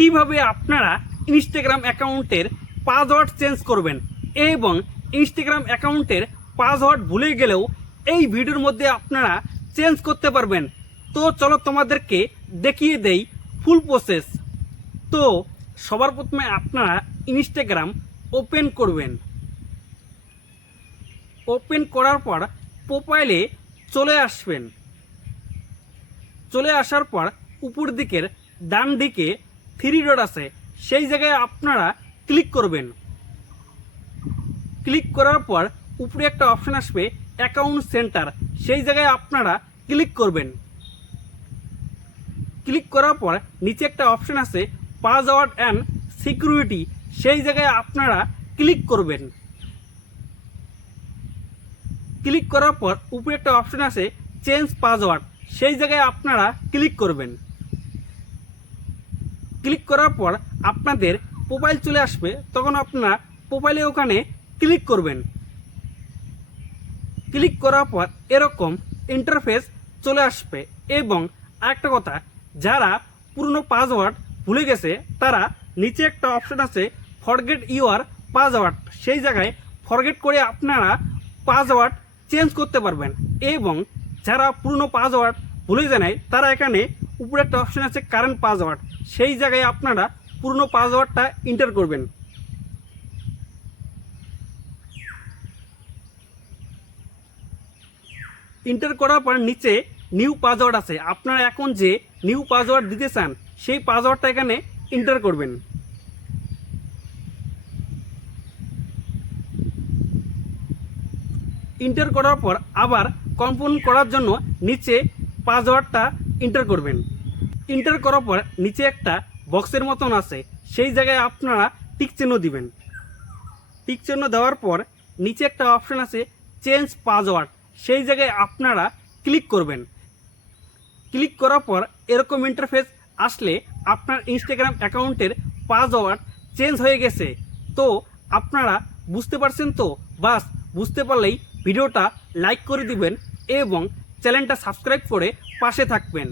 কিভাবে আপনারা ইনস্টাগ্রাম অ্যাকাউন্টের পাসওয়ার্ড চেঞ্জ করবেন এবং ইনস্টাগ্রাম অ্যাকাউন্টের পাসওয়ার্ড ভুলে গেলেও এই ভিডিওর মধ্যে আপনারা চেঞ্জ করতে পারবেন। তো চলো তোমাদেরকে দেখিয়ে দেই ফুল প্রসেস। তো সবার প্রথমে আপনারা ইনস্টাগ্রাম ওপেন করবেন। ওপেন করার পর প্রোফাইলে চলে আসবেন। চলে আসার পর উপর দিকের ডান দিকে 3 ডট আছে, সেই জায়গায় আপনারা ক্লিক করবেন। ক্লিক করার পর উপরে একটা অপশন আসবে অ্যাকাউন্ট সেন্টার, সেই জায়গায় আপনারা ক্লিক করবেন। ক্লিক করার পর নিচে একটা অপশন আছে পাসওয়ার্ড অ্যান্ড সিকিউরিটি, সেই জায়গায় আপনারা ক্লিক করবেন। ক্লিক করার পর উপরে একটা অপশন আছে চেঞ্জ পাসওয়ার্ড, সেই জায়গায় আপনারা ক্লিক করবেন। ক্লিক করার পর আপনাদের প্রোফাইল চলে আসবে, তখন আপনারা প্রোফাইলে ওখানে ক্লিক করবেন। ক্লিক করার পর এরকম ইন্টারফেস চলে আসবে। এবং আরেকটা কথা, যারা পুরনো পাসওয়ার্ড ভুলে গেছে তারা নিচে একটা অপশন আছে ফরগেট ইউর পাসওয়ার্ড, সেই জায়গায় ফরগেট করে আপনারা পাসওয়ার্ড চেঞ্জ করতে পারবেন। এবং যারা পুরনো পাসওয়ার্ড ভুলে যায় তারা এখানে উপরে একটা অপশন আছে কারেন্ট পাসওয়ার্ড, সেই জায়গায় আপনারা পুরনো পাসওয়ার্ডটা এন্টার করবেন। এন্টার করার পর নিচে নিউ পাসওয়ার্ড আছে, আপনারা এখন যে নিউ পাসওয়ার্ড দিতে চান সেই পাসওয়ার্ডটা এখানে এন্টার করবেন। এন্টার করার পর আবার কনফার্ম করার জন্য নিচে পাসওয়ার্ডটা এন্টার করবেন। এন্টার করার পর নিচে একটা বক্সের মতন আছে, সেই জায়গায় আপনারা টিক চিহ্ন দিবেন। টিক চিহ্ন দেওয়ার পর নিচে একটা অপশন আছে চেঞ্জ পাসওয়ার্ড, সেই জায়গায় আপনারা ক্লিক করবেন। ক্লিক করার পর এরকম ইন্টারফেস আসলে আপনার ইনস্টাগ্রাম অ্যাকাউন্টের পাসওয়ার্ড চেঞ্জ হয়ে গেছে। তো আপনারা বুঝতে পারছেন তো? বাস বুঝতে পারলেই ভিডিওটা লাইক করে দিবেন এবং চ্যানেলটা সাবস্ক্রাইব করে পাশে থাকবেন।